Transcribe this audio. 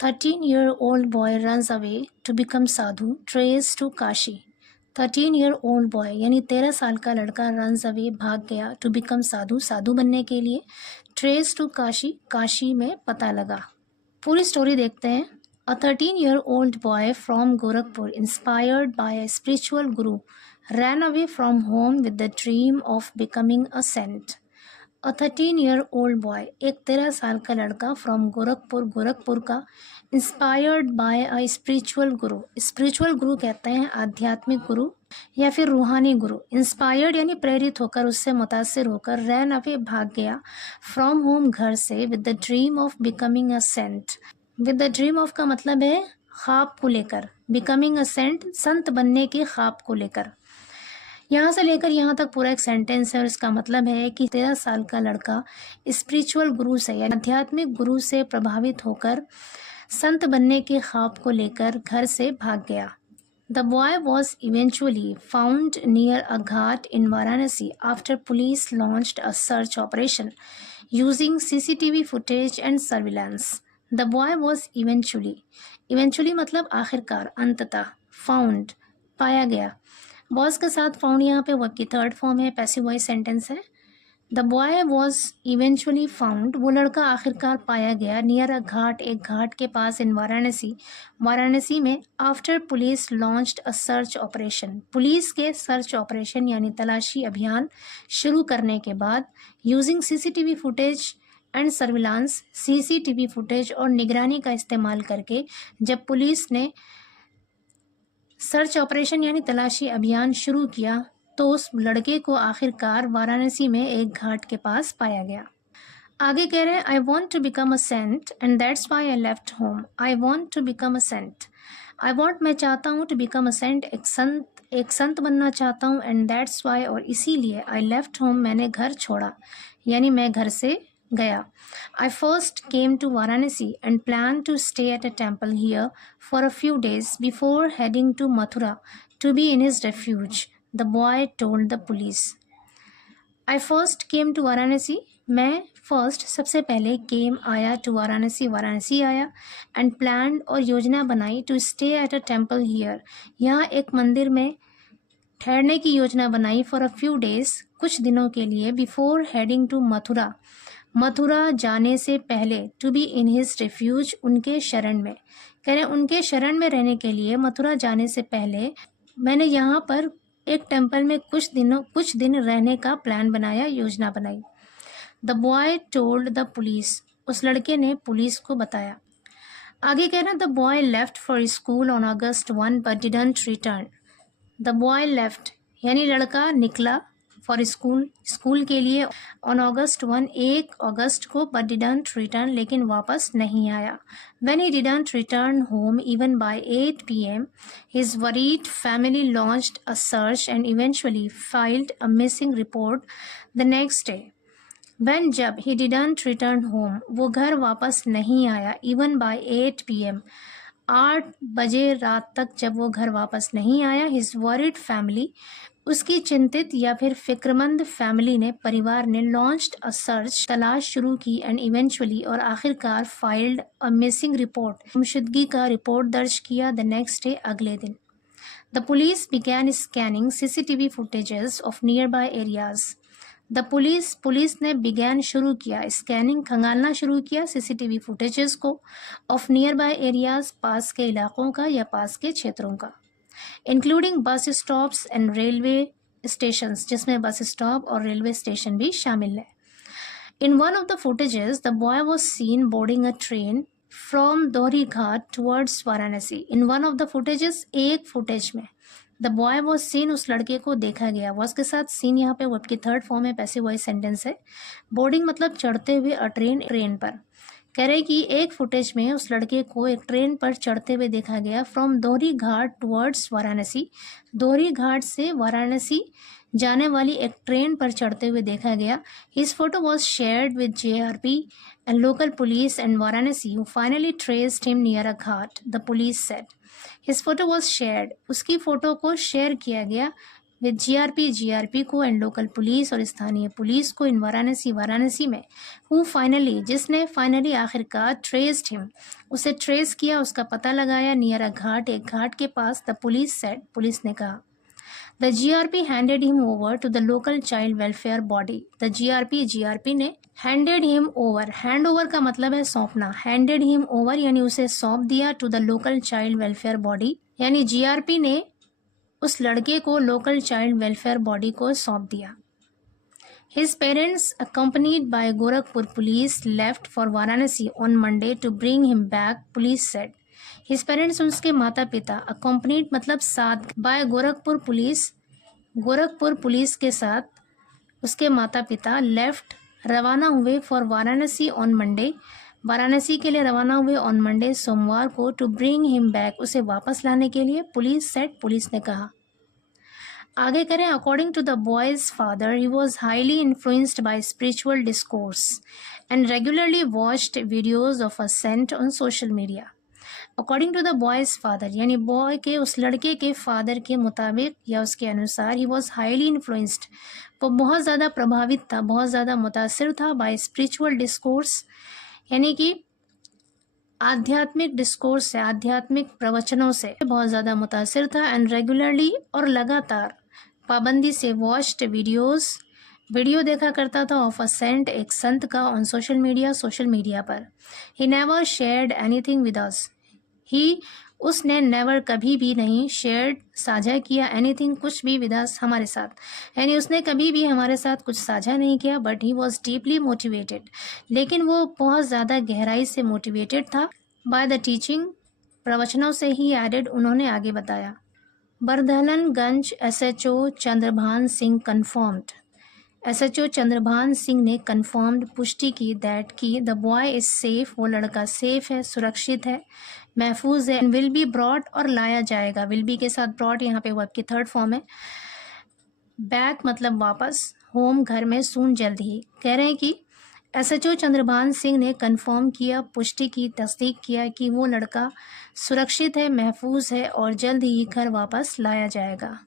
13-year-old boy runs away to become sadhu, trace to Kashi. 13-year-old boy यानी 13 साल का लड़का runs away भाग गया to become sadhu, साधु बनने के लिए, trace to काशी, काशी में पता लगा। पूरी स्टोरी देखते हैं। A 13-year-old boy from Gorakhpur, inspired by a spiritual guru, ran away from home with the dream of becoming a saint. A 13-year-old boy, एक 13 साल का लड़का फ्रॉम गोरखपुर, गोरखपुर का, inspired by a spiritual Guru, spiritual गुरु कहते हैं आध्यात्मिक गुरु या फिर रूहानी गुरु। इंस्पायर्ड यानी प्रेरित होकर, उससे मुतासिर होकर, रैन अवे भाग गया, फ्रॉम होम घर से, with the dream of becoming a saint. With the dream of का मतलब है ख्वाब को लेकर, बिकमिंग अ सेंट संत बनने के ख्वाब को लेकर। यहाँ से लेकर यहाँ तक पूरा एक सेंटेंस है और इसका मतलब है कि 13 साल का लड़का स्पिरिचुअल गुरु से या आध्यात्मिक गुरु से प्रभावित होकर संत बनने के ख्वाब को लेकर घर से भाग गया। The boy was eventually found near a ghat in Varanasi after police launched a search operation using CCTV footage and surveillance. The boy was eventually मतलब आखिरकार, अंततः, found पाया गया। was के साथ found यहाँ पे वर्ब की थर्ड फॉर्म है, पैसिव वॉइस सेंटेंस है। The boy was eventually found, वो लड़का आखिरकार पाया गया, नियर अ घाट, एक घाट के पास, इन वाराणसी, वाराणसी में, after police launched a search operation, police के सर्च ऑपरेशन यानी तलाशी अभियान शुरू करने के बाद, using CCTV footage and surveillance, CCTV footage और निगरानी का इस्तेमाल करके, जब पुलिस ने सर्च ऑपरेशन यानी तलाशी अभियान शुरू किया तो उस लड़के को आखिरकार वाराणसी में एक घाट के पास पाया गया। आगे कह रहे हैं I want to become a saint and that's why I left home. I want to become a saint, I want मैं चाहता हूँ, टू बिकम अ सेंट एक संत बनना चाहता हूँ, एंड दैट्स वाई और इसीलिए, आई लेफ्ट होम मैंने घर छोड़ा यानी मैं घर से गया। I first came to Varanasi and planned to stay at a temple here for a few days before heading to Mathura to be in his refuge, the boy told the police. I first came to Varanasi, मैं first सबसे पहले came आया, to Varanasi Varanasi आया, and planned और योजना बनाई, to stay at a temple here यहाँ एक मंदिर में ठहरने की योजना बनाई, for a few days कुछ दिनों के लिए, before heading to Mathura Mathura जाने से पहले, to be in his refuge उनके शरण में, कह रहे उनके शरण में रहने के लिए मथुरा जाने से पहले मैंने यहाँ पर एक टेम्पल में कुछ दिन रहने का प्लान बनाया, योजना बनाई। The boy told the police, उस लड़के ने पुलिस को बताया। आगे कह रहे the boy left for school on August 1 but didn't return. The boy left यानी लड़का निकला, फॉर स्कूल के लिए, ऑन August 1 1 अगस्त को, बट डिडंट रिटर्न लेकिन वापस नहीं आया। When he didn't return home even bye 8 PM, his worried family launched a search and eventually filed a missing report the next day. When जब, he didn't return home वो घर वापस नहीं आया, इवन बाय 8 PM 8 बजे रात तक जब वो घर वापस नहीं आया, हिज वरीड फैमिली उसकी चिंतित या फिर फिक्रमंद फैमिली ने, परिवार ने, लॉन्च्ड अ सर्च तलाश शुरू की, एंड इवेंचुअली और आखिरकार फाइल्ड अ मिसिंग रिपोर्ट गुमशुदगी का रिपोर्ट दर्ज किया, द नेक्स्ट डे अगले दिन। The police began scanning CCTV footages of near by areas. The police ने बिगैन शुरू किया, स्कैनिंग खंगालना शुरू किया, सीसीटीवी फुटेजेस को, ऑफ नियर बाय एरियाज पास के इलाकों का या पास के क्षेत्रों का, including bus stops and railway station, जिसमें बस स्टॉप और रेलवे स्टेशन भी शामिल है। In one of the footages the boy was seen boarding a train from Dohri Ghat towards Varanasi. In one of the footages, एक फुटेज में, द बॉय वॉज सीन उस लड़के को देखा गया, वॉज के साथ सीन यहाँ पे वर्ब की थर्ड फॉर्म है, पैसिव वॉइस सेंटेंस है। बोर्डिंग मतलब चढ़ते हुए, अ ट्रेन पर, कह रहे कि एक फुटेज में उस लड़के को एक ट्रेन पर चढ़ते हुए देखा गया, फ्रॉम दोहरी घाट टुवर्ड्स वाराणसी, दोहरी घाट से वाराणसी जाने वाली एक ट्रेन पर चढ़ते हुए देखा गया। His photo was shared with JRP and local police and Varanasi who finally traced him near a Ghat, the police said. His photo was shared, उसकी फ़ोटो को शेयर किया गया विद जीआरपी को एंड लोकल पुलिस और स्थानीय police को इन वाराणसी में who finally जिसने फाइनली आखिरकार ट्रेस्ड हिम उसे ट्रेस किया, उसका पता लगाया नियर अ घाट, एक घाट के पास। द पुलिस सेड पुलिस ने कहा। The GRP handed him over to the local child welfare body. The GRP ने handed him over, hand over का मतलब है सौंपना, हैंडेड हिम ओवर यानी उसे सौंप दिया to the local child welfare body, यानी जीआरपी ने उस लड़के को लोकल चाइल्ड वेलफेयर बॉडी को सौंप दिया। His parents, accompanied by Gorakhpur police, left for Varanasi on Monday to bring him back, police said. His parents, उसके माता पिता, accompanied मतलब साथ, by गोरखपुर पुलिस के साथ उसके माता पिता लेफ्ट रवाना हुए for Varanasi on Monday, Varanasi के लिए रवाना हुए ऑन मंडे सोमवार को, टू ब्रिंग हिम बैक उसे वापस लाने के लिए, पुलिस सेड पुलिस ने कहा। आगे करें। According to the boy's father he was highly influenced by spiritual discourse and regularly watched videos of a saint on social media. According to the boy's father यानी बॉय के उस लड़के के father के मुताबिक या उसके अनुसार, ही वॉज हाईली इन्फ्लुएंस्ड वो बहुत ज़्यादा प्रभावित था, बहुत ज़्यादा मुतासिर था, बाय स्पिरिचुअल डिस्कोर्स यानी कि आध्यात्मिक डिस्कोर्स से, आध्यात्मिक प्रवचनों से बहुत ज़्यादा मुतासिर था, एंड रेगुलरली और लगातार पाबंदी से वॉच्ड वीडियो देखा करता था, ऑफ अ सेंट एक संत का, ऑन सोशल मीडिया पर। He never shared anything with us, उसने नेवर कभी भी नहीं शेयर्ड साझा किया, एनीथिंग कुछ भी विद अस हमारे साथ, यानी उसने कभी भी हमारे साथ कुछ साझा नहीं किया। But he was deeply motivated, लेकिन वो बहुत ज़्यादा गहराई से मोटिवेटेड था, बाय द टीचिंग प्रवचनों से ही एडेड उन्होंने आगे बताया। Barhalganj SHO Chandrabhan Singh confirmed, SHO Chandrabhan Singh ने कन्फर्म्ड पुष्टि की दैट की द बॉय इज सेफ, वो लड़का सेफ है, सुरक्षित है, महफूज है, विल बी ब्रॉट और लाया जाएगा, विल बी के साथ ब्रॉट यहाँ पे वर्ब की थर्ड फॉर्म है, बैक मतलब वापस, होम घर में, सून जल्द ही। कह रहे हैं कि एसएचओ चंद्रभान सिंह ने कन्फर्म किया, पुष्टि की, तस्दीक किया कि वो लड़का सुरक्षित है, महफूज है और जल्द ही घर वापस लाया जाएगा।